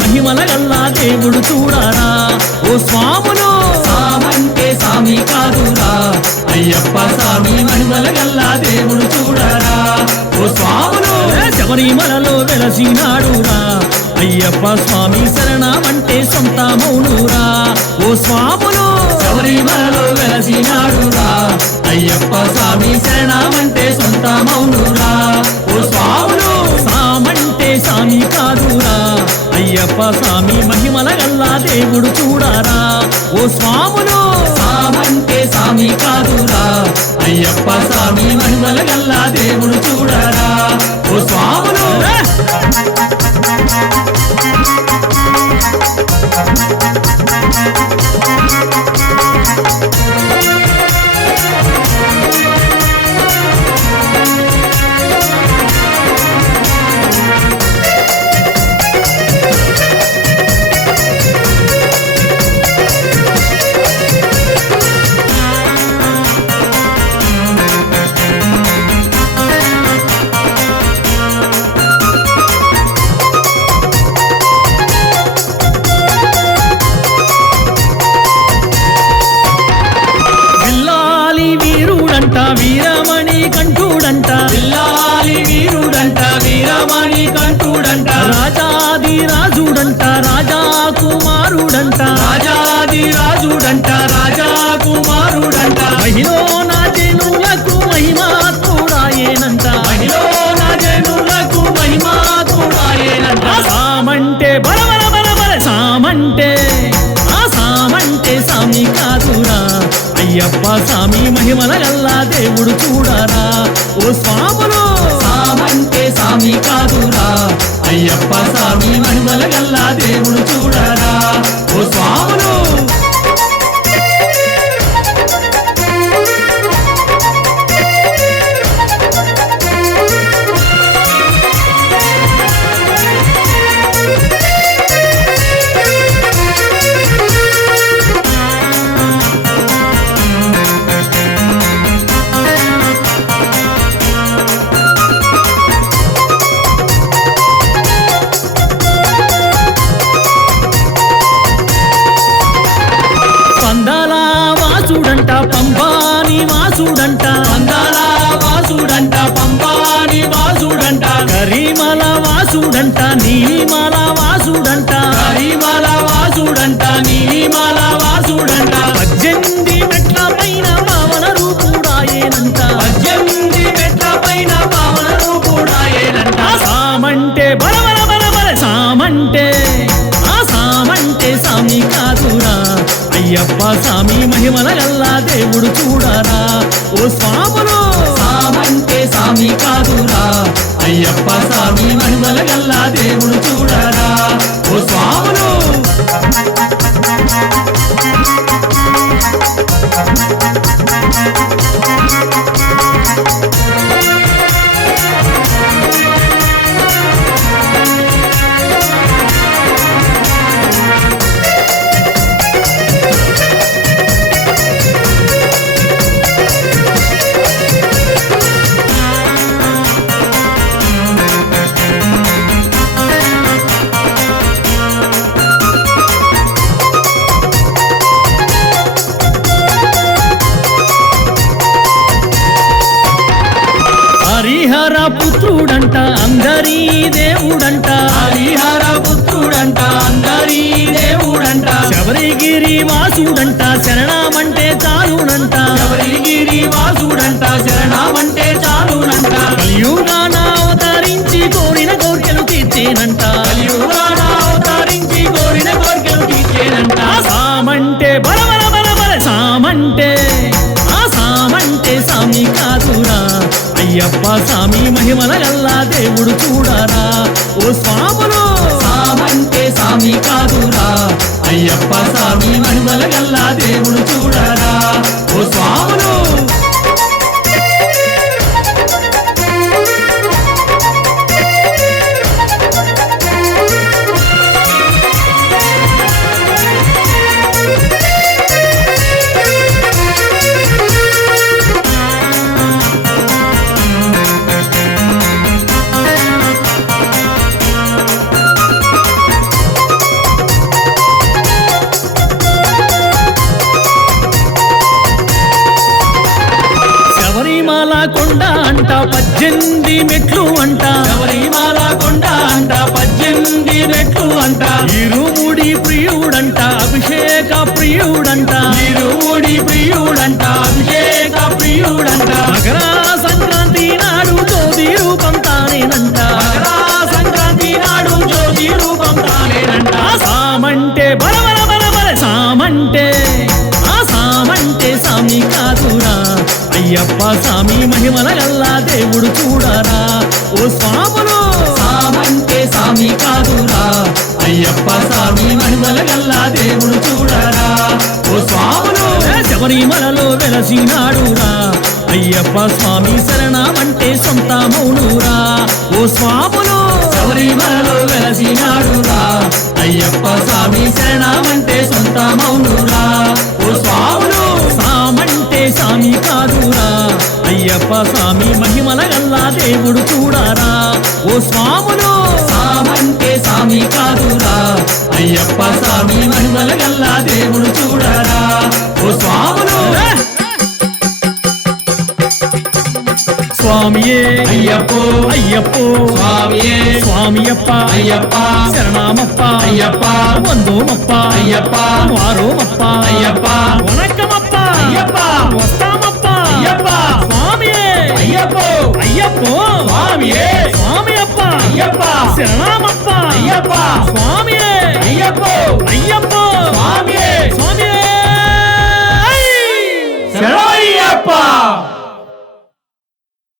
మహిమల గల్లా దేవుడు చూడారా ఓ స్వాములు సామంటే సామి కాదురా అయ్యప్ప స్వామి మహిమల గల్లా దేవుడు చూడరా ఓ స్వాములు శబరిమలలో వెలసినాడురా అయ్యప్ప స్వామి శరణమంటే సొంత మౌనురా ఓ స్వాములు శబరిమలలో వెలసినాడురా అయ్యప్ప స్వామి శరణమంటే సొంత మౌనురా ఓ స్వాములు సామంటే సామి కాదురా అయ్యప్ప స్వామి మహిమల గల్లా దేవుడు చూడారా ఓ స్వాములు సామంటే సామి కాదురా అయ్యప్ప స్వామి మహిమల గల్లా దేవుడు చూడరా ఓ స్వాములు బిల్లాలి వీరుడంట వీరమణి కంఠుడంట బిల్లాలి వీరుడంట వీరమణి కంఠుడంట రాజాది రాజుడంట రాజా కుమారుడంట రాజాది రాజుడంట రాజా కుమారుడంట మహిళ నా జనులకు మహిమాత్ముడాయేనంట మహిళ నా జనులకు మహిమాతుడాయేనంట సామంటే బల బల బల బల సామంటే ఆ సామంటే సామి కాదురా అయ్యప్ప స్వామి మహిమల గల్లా దేవుడు చూడరా ఓ స్వాములు సామంటే సామి కాదురా అయ్యప్ప స్వామి మహిమల గల్లా దేవుడు చూడరా ఓ స్వాములు పందాల వాసుడంట పంబాని వాసుడంట పందాల వాసుడంట పంపాని వాసుడంట కరిమల వాసుడంట నీలిమల వాసుడంట హరిమల వాసుడంట నీలిమల వాసుడంట 18 మెట్ల పైన పవన రూపుడాయేనంట 18 మెట్ల పైన పవన రూపుడాయేనంట సామంటే బల బల బల బల సామంటే ఆ సామంటే సామి కాదురా అయ్యప్ప స్వామి మహిమల గల్లా దేవుడు చూడరా ఓ స్వాములు సామంటే సామి కాదురా అయ్యప్ప స్వామి మహిమల గల్లా దేవుడు చూడరా ఓ స్వాములు హరిహర పుత్రుడంట అందరి దేవుడంట హరిహర పుత్రుడంట అందరి దేవుడంట శబరిగిరి వాసుడంట శరణమంటే చాలునంట శబరిగిరి వాసుడంట శరణమంటే చాలునంట కలియుగాన అవతరించి కోరిన కోర్కెలు తీర్చేనంట కలియుగాన అవతరించి కోరిన కోరికలు తీర్చేనంట సామంటే బల బల బల బల సామంటే ఆ సామంటే సామి కాదురా అయ్యప్ప స్వామి మహిమల గల్లా దేవుడు చూడరా ఓ స్వాములు సామంటే సామి కాదురా అయ్యప్ప స్వామి మహిమల గల్లా దేవుడు చూడరా ఓ స్వాములు 18 మెట్లు అంట శబరిమల కొండ అంట 18 మెట్లు అంట ఇరుముడి ప్రియుడంట అభిషేక ప్రియుడంట ఇరుముడి ప్రియుడంట అభిషేక ప్రియుడంట మకర సంక్రాంతి నాడు జ్యోతి రూపం తానేనంట మకర సంక్రాంతి నాడు జ్యోతి రూపం తానేనంట సామంటే బల బల బల బల సామంటే ఆ సామంటే సామి కాదురా అయ్యప్ప సామి మహిమల గల్లా దేవుడు చూడరా ఓ స్వాములు సామంటే సామి కాదురా అయ్యప్ప సామి మహిమల గల్లా దేవుడు చూడరా ఓ స్వాములు శబరిమలలో వెలసినాడురా అయ్యప్ప స్వామి శరణమంటే సొంత మౌనురా ఓ స్వాములు శబరిమలలో వెలసినాడురా అయ్యప్ప స్వామి శరణమంటే సొంత మౌనురా ఓ స్వాములు సామంటే సామి కాదురా అయ్యప్ప స్వామి మహిమల గల్లా దేవుడు చూడరా ఓ స్వాములు సామంటే సామి కాదురా అయ్యప్ప స్వామి మహిమల గల్లా దేవుడు చూడరా ఓ స్వాములు స్వామియే అయ్యప్పో అయ్యప్పో స్వామియే స్వామియప్ప అయ్యప్ప శరణమప్ప అయ్యప్ప వందోమప్ప అయ్యప్ప వారోమప్ప అయ్యప్ప వణక్కమప్ప అయ్యప్ప వస్తామప్ప అయ్యప్ప స్వామియే అయ్యప్పో అయ్యప్పో స్వామియే స్వామి అప్ప అయ్యప్ప శరణమప్ప అయ్యప్ప స్వామి